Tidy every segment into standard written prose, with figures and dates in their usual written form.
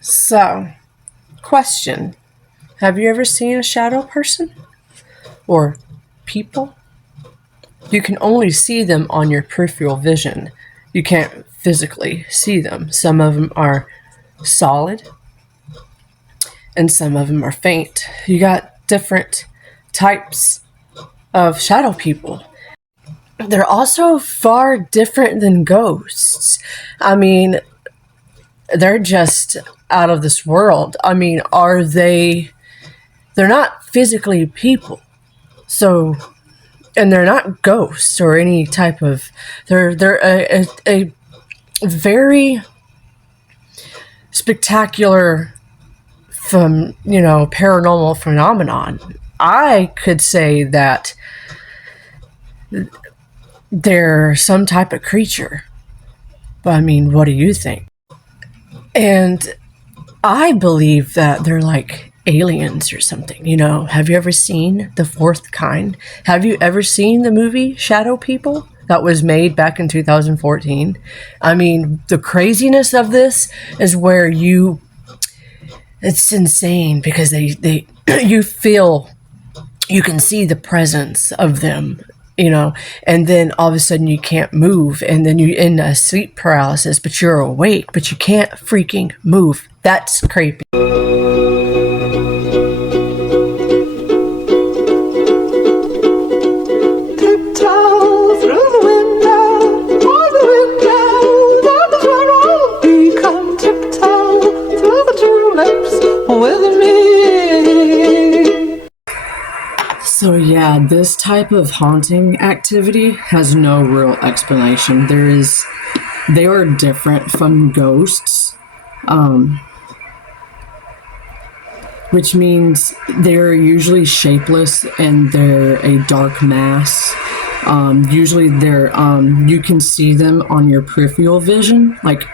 So, question. Have you ever seen a shadow person? Or people? You can only see them on your peripheral vision. You can't physically see them. Some of them are solid, and some of them are faint. You got different types of shadow people. They're also far different than ghosts. I mean, they're just out of this world. I mean, they're not physically people. So, and they're not ghosts or any type of, they're a very spectacular paranormal phenomenon. I could say that they're some type of creature. But I mean, what do you think? And I believe that they're like aliens or something. Have you ever seen The Fourth Kind? Have you ever seen the movie Shadow People that was made back in 2014? I mean, the craziness of this is where it's insane because they you feel, you can see the presence of them, and then all of a sudden you can't move, and then you're in a sleep paralysis, but you're awake, but you can't freaking move. That's creepy. So yeah, this type of haunting activity has no real explanation. They are different from ghosts, which means they're usually shapeless and they're a dark mass. Usually you can see them on your peripheral vision, like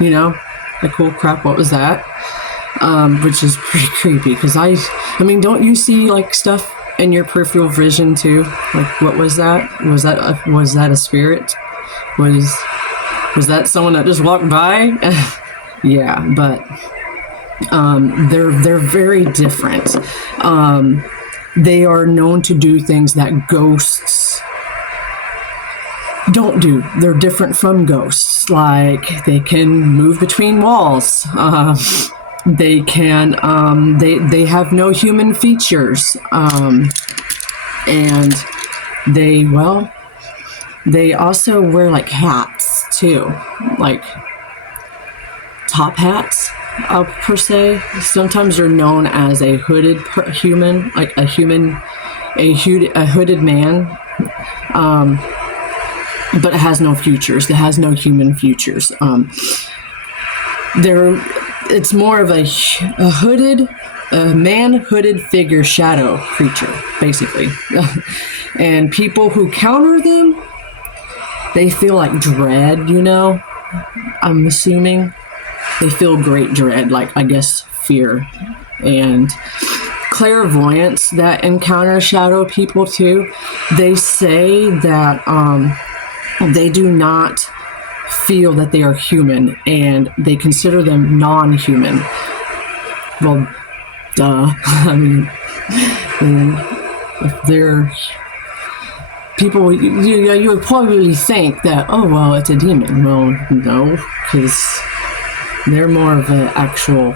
oh crap, what was that? Which is pretty creepy because I mean, don't you see like stuff in your peripheral vision too? Like, what was that? Was that a spirit? Was that someone that just walked by? Yeah, but they're very different. They are known to do things that ghosts don't do. They're different from ghosts. Like, they can move between walls. They can, they have no human features. And they also wear like hats too, like top hats, per se. Sometimes they're known as a hooded human, like a hooded man. But it has no features. It has no human features. It's more of a man hooded figure shadow creature, basically. And people who counter them, they feel like dread, I'm assuming. They feel great dread, like, I guess, fear. And clairvoyants that encounter shadow people too, they say that they do not feel that they are human, and they consider them non-human. Well, duh. I mean, if they're people, you would probably think that, oh, well, it's a demon. Well, no, because they're more of an actual,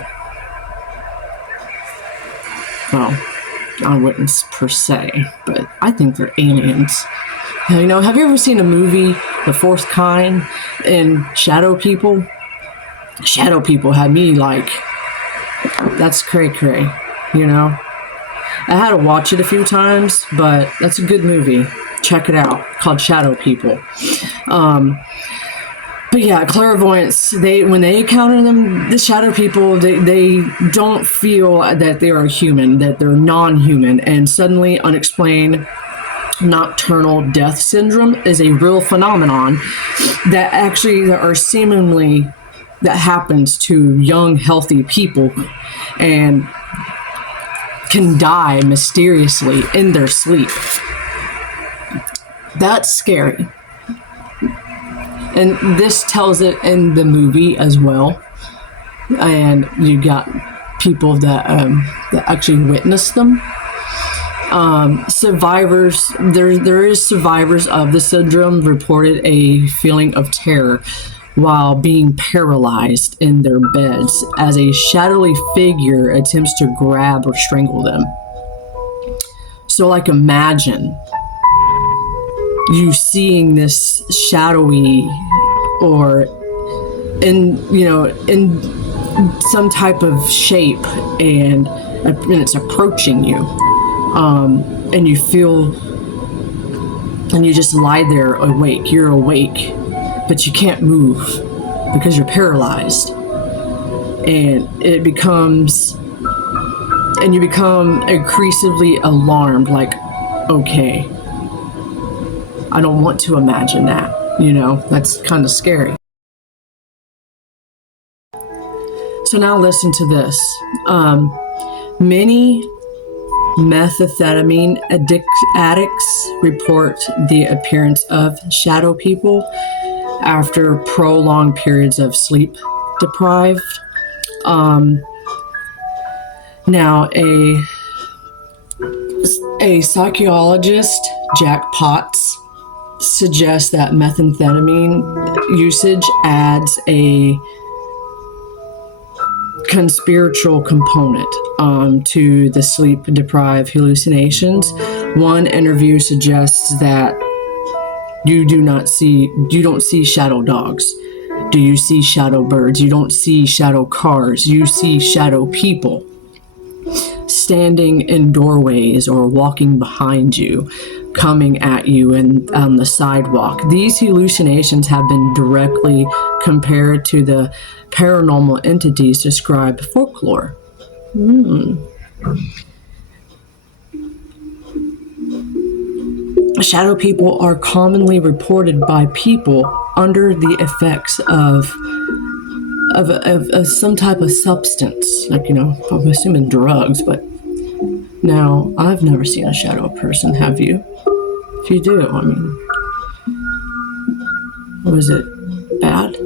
well, eyewitness per se, but I think they're aliens. Have you ever seen a movie, The Fourth Kind, and Shadow People? Shadow People had me like, that's cray-cray, I had to watch it a few times, but that's a good movie. Check it out, called Shadow People. But yeah, clairvoyants, when they encounter them, the shadow people, they don't feel that they are human, that they're non-human, and suddenly unexplained nocturnal death syndrome is a real phenomenon that happens to young, healthy people and can die mysteriously in their sleep. That's scary. And this tells it in the movie as well. and you got people that actually witnessed them. Survivors, there is survivors of the syndrome reported a feeling of terror while being paralyzed in their beds as a shadowy figure attempts to grab or strangle them. So, like, imagine you seeing this shadowy or in some type of shape, and it's approaching you, and you feel, and you just lie there awake. You're awake, but you can't move because you're paralyzed, and you become increasingly alarmed, like, okay, I don't want to imagine that, that's kind of scary. So now listen to this. Many methamphetamine addicts report the appearance of shadow people after prolonged periods of sleep deprived. Now, a psychologist, Jack Potts, suggests that methamphetamine usage adds a conspiratorial component to the sleep-deprived hallucinations. One interview suggests that you don't see shadow dogs. Do you see shadow birds? You don't see shadow cars. You see shadow people standing in doorways or walking behind you, coming at you on the sidewalk. These hallucinations have been directly compared to the paranormal entities described in folklore. Shadow people are commonly reported by people under the effects of some type of substance, like, I'm assuming drugs, but now I've never seen a shadow person, have you? If you do, was it bad?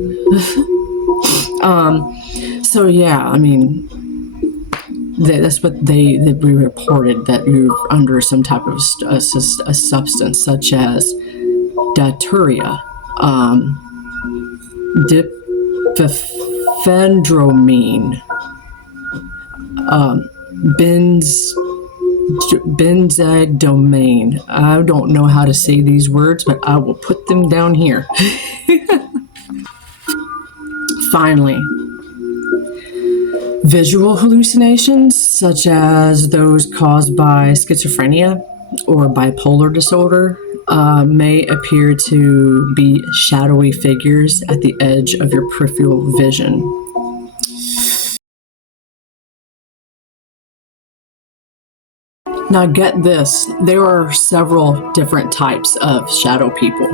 So yeah, that's what they reported, that you're under some type of a substance such as datura, diphenhydramine, benzodiazepine. I don't know how to say these words, but I will put them down here. Finally, visual hallucinations, such as those caused by schizophrenia or bipolar disorder, may appear to be shadowy figures at the edge of your peripheral vision. Now get this, there are several different types of shadow people.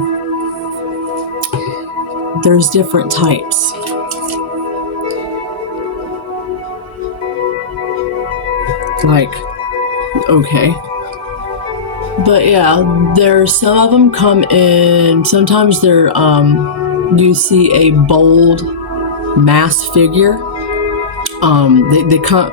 There's different types. Like, okay. But yeah, some of them come in, sometimes they're, you see a bold masked figure. They come,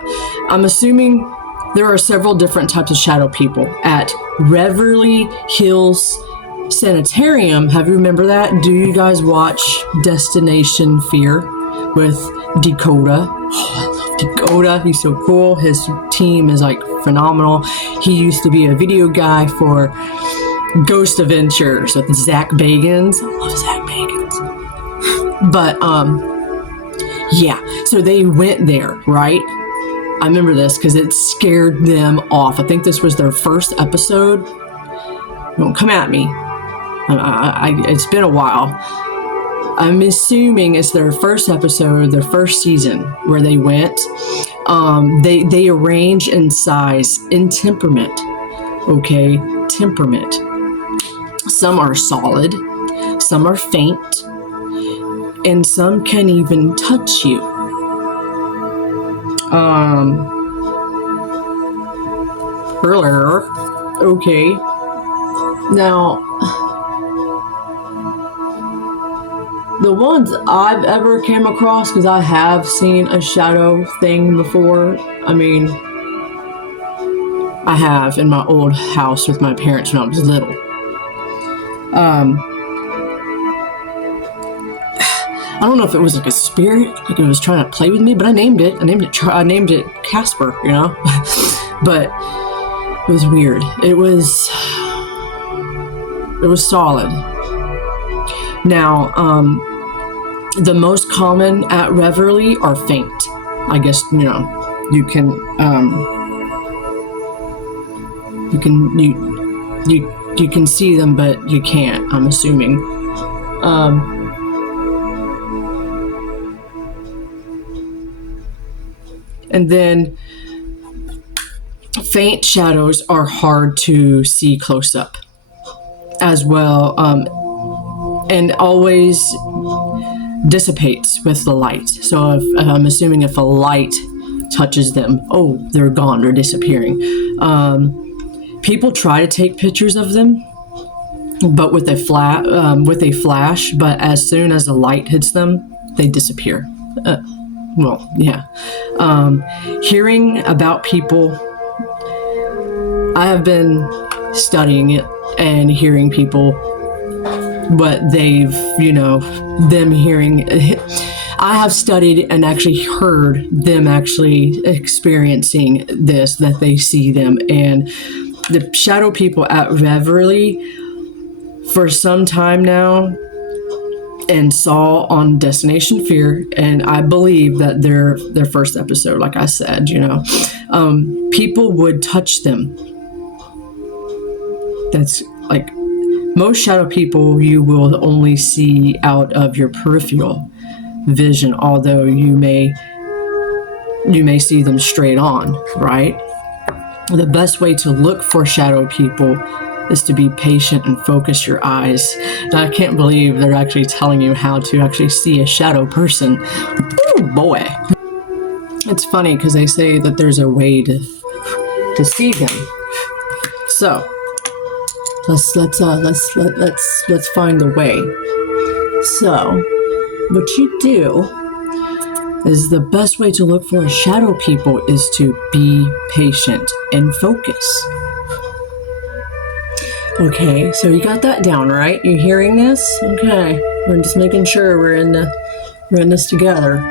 I'm assuming there are several different types of shadow people. At Beverly Hills Sanitarium, have you remember that? Do you guys watch Destination Fear with Dakota? Oh, I love Dakota. He's so cool. His team is like phenomenal. He used to be a video guy for Ghost Adventures with Zach Bagans. I love Zach Bagans. But yeah, so they went there, right? I remember this because it scared them off. I think this was their first episode. Don't come at me. It's been a while. I'm assuming it's their first episode, their first season where they went. They arrange in size, in temperament. Okay, temperament. Some are solid, some are faint, and some can even touch you. Earlier, okay. Now, The ones I've ever came across, because I have seen a shadow thing before. I mean, I have in my old house with my parents when I was little. I don't know if it was like a spirit, like it was trying to play with me, but I named it. I named it Casper, you know. But it was weird. It was solid. Now, the most common at Reverie are faint. I guess you can see them, but you can't. I'm assuming. And then faint shadows are hard to see close up as well, and always dissipates with the light. So if, I'm assuming if a light touches them, oh, they're gone, they're disappearing. People try to take pictures of them, but with a flash, but as soon as the light hits them, they disappear. Well, yeah. Hearing about people, I have been studying it and hearing people, what they've, them hearing. I have studied and actually heard them actually experiencing this, that they see them. And the shadow people at Reverie for some time now, and saw on Destination Fear, and I believe that their first episode, like I said, people would touch them. That's like most shadow people you will only see out of your peripheral vision, although you may see them straight on, right? The best way to look for shadow people is to be patient and focus your eyes. And I can't believe they're actually telling you how to actually see a shadow person. Oh boy. It's funny because they say that there's a way to see them. So let's find the way. So what you do is, the best way to look for shadow people is to be patient and focus. Okay, so you got that down, right? You hearing this? Okay, we're just making sure we're in this together,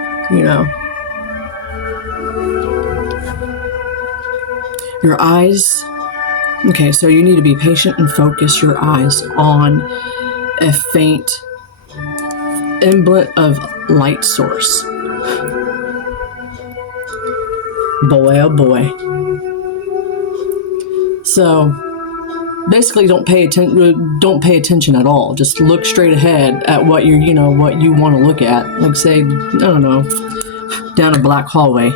Your eyes. Okay, so you need to be patient and focus your eyes on a faint emblem of light source. Boy, oh boy. So basically, don't pay attention at all. Just look straight ahead at what you want to look at. Like, say, I don't know, down a black hallway,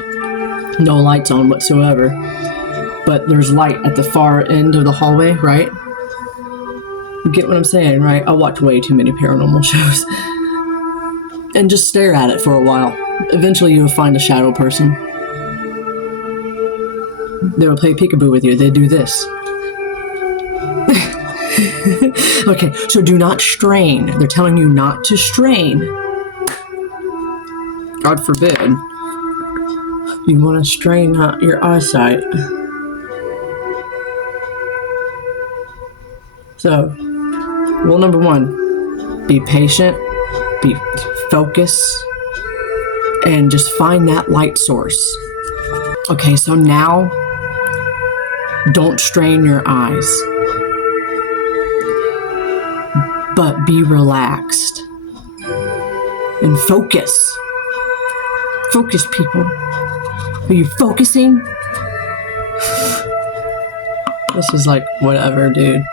no lights on whatsoever, but there's light at the far end of the hallway, right? You get what I'm saying, right? I watch way too many paranormal shows. And just stare at it for a while. Eventually, you'll find a shadow person. They will play peekaboo with you. They do this. Okay, so do not strain. They're telling you not to strain. God forbid you want to strain your eyesight. So, rule number 1, be patient, be focus, and just find that light source. Okay, so now, don't strain your eyes, but be relaxed and focus. Focus, people. Are you focusing? This is like whatever, dude.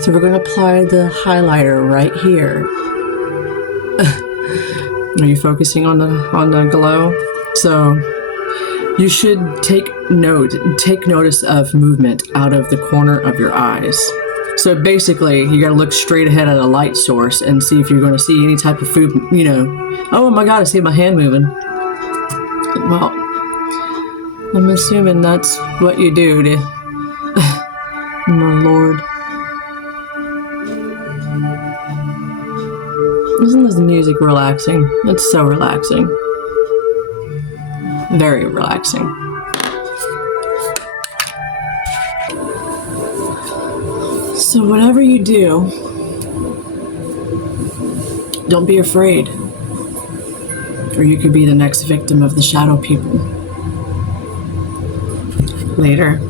So we're going to apply the highlighter right here. Are you focusing on the glow? So you should take notice of movement out of the corner of your eyes. So basically, you gotta look straight ahead at a light source and see if you're gonna see any type of food, Oh my God, I see my hand moving. Well, I'm assuming that's what you do to... My Lord. Isn't this music relaxing? It's so relaxing. Very relaxing. So whatever you do, don't be afraid, or you could be the next victim of the shadow people. Later.